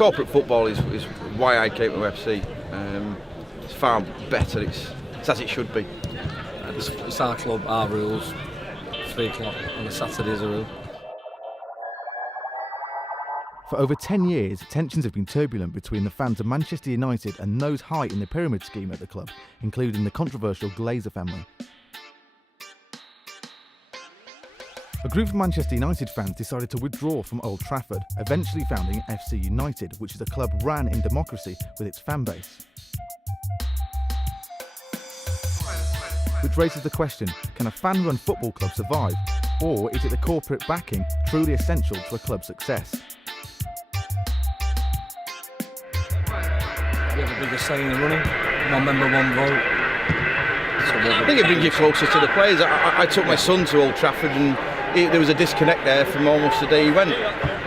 corporate football is why I came to FC. It's far better. It's as it should be. It's our club, our rules. 3 o'clock on a Saturday is a rule. For over 10 years, tensions have been turbulent between the fans of Manchester United and those high in the pyramid scheme at the club, including the controversial Glazer family. A group of Manchester United fans decided to withdraw from Old Trafford, eventually founding FC United, which is a club ran in democracy with its fan base. Which raises the question, can a fan-run football club survive? Or is it the corporate backing truly essential to a club's success? We have a bigger say in the running. 1 member, 1 vote. I think it brings you closer to the players. I took my son to Old Trafford and there was a disconnect there from almost the day he went.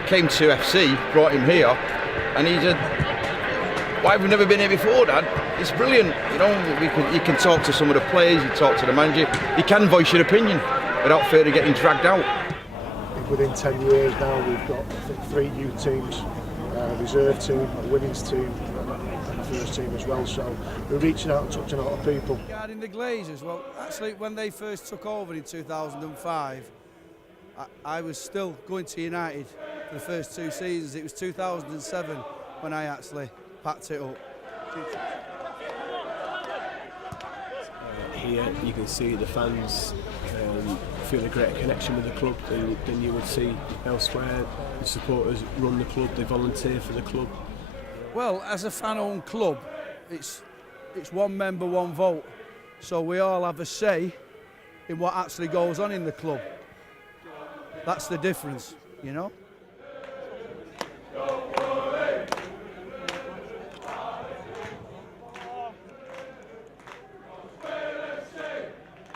Came to FC, brought him here, and he said, "Why have we never been here before, Dad? It's brilliant. You know, you can talk to some of the players, you talk to the manager, you can voice your opinion without fear of getting dragged out." Within 10 years now, we've got, I think, 3 youth teams, a reserve team, a women's team, and a first team as well. So we're reaching out and touching a lot of people. Regarding the Glazers, well, actually, when they first took over in 2005, I was still going to United for the first 2 seasons. It was 2007 when I actually packed it up. Here you can see the fans feel a greater connection with the club than you would see elsewhere. The supporters run the club, they volunteer for the club. Well, as a fan-owned club, it's 1 member, 1 vote. So we all have a say in what actually goes on in the club. That's the difference, you know.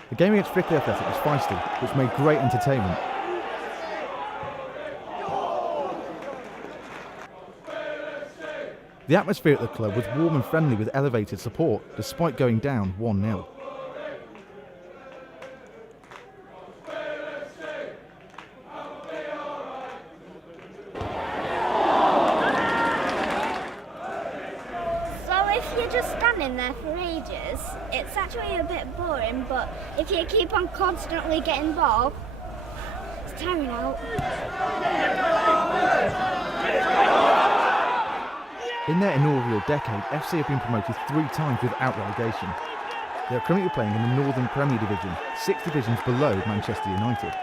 The game against Strictly Athletic was feisty, which made great entertainment. The atmosphere at the club was warm and friendly with elevated support, despite going down 1-0. There for ages, it's actually a bit boring, but if you keep on constantly getting involved, it's tiring out. In their inaugural decade, FC have been promoted 3 times without relegation. They are currently playing in the Northern Premier Division, 6 divisions below Manchester United.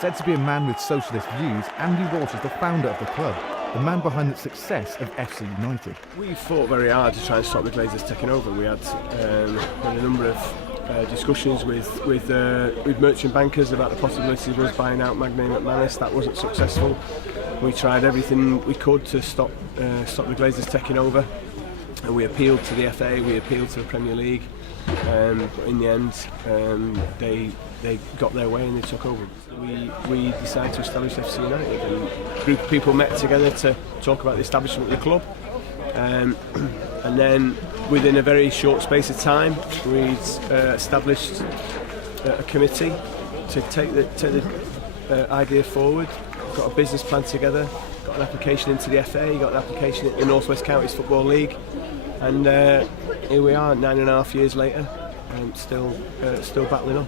Said to be a man with socialist views, Andy Walsh is the founder of the club, the man behind the success of FC United. We fought very hard to try and stop the Glazers taking over. We had a number of discussions with merchant bankers about the possibility of us buying out Magnay McManus. That wasn't successful. We tried everything we could to stop the Glazers taking over, and we appealed to the FA, we appealed to the Premier League, but in the end they got their way and they took over. We decided to establish FC United, and a group of people met together to talk about the establishment of the club, and then within a very short space of time we'd established a committee to take the idea forward, got a business plan together, got an application into the FA, got an application at the North West Counties Football League, and here we are 9.5 years later, still battling on.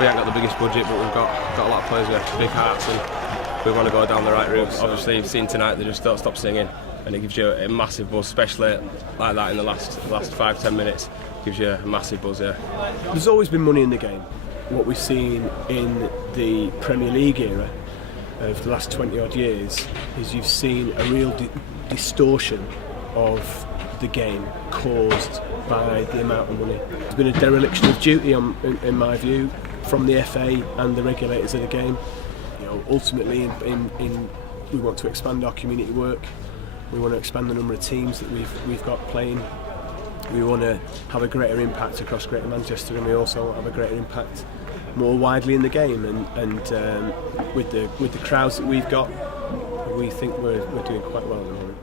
We haven't got the biggest budget, but we've got a lot of players with big hearts, and we want to go down the right route. Obviously, you've seen tonight they just don't stop singing, and it gives you a massive buzz, especially like that in the last 5-10 minutes. Gives you a massive buzz here. There's always been money in the game. What we've seen in the Premier League era of the last 20 odd years is you've seen a real distortion of the game caused by the amount of money. There's been a dereliction of duty, in my view, from the FA and the regulators of the game. You know, ultimately, we want to expand our community work. We want to expand the number of teams that we've got playing. We want to have a greater impact across Greater Manchester, and we also want to have a greater impact more widely in the game. And with the crowds that we've got, we think we're doing quite well at the moment.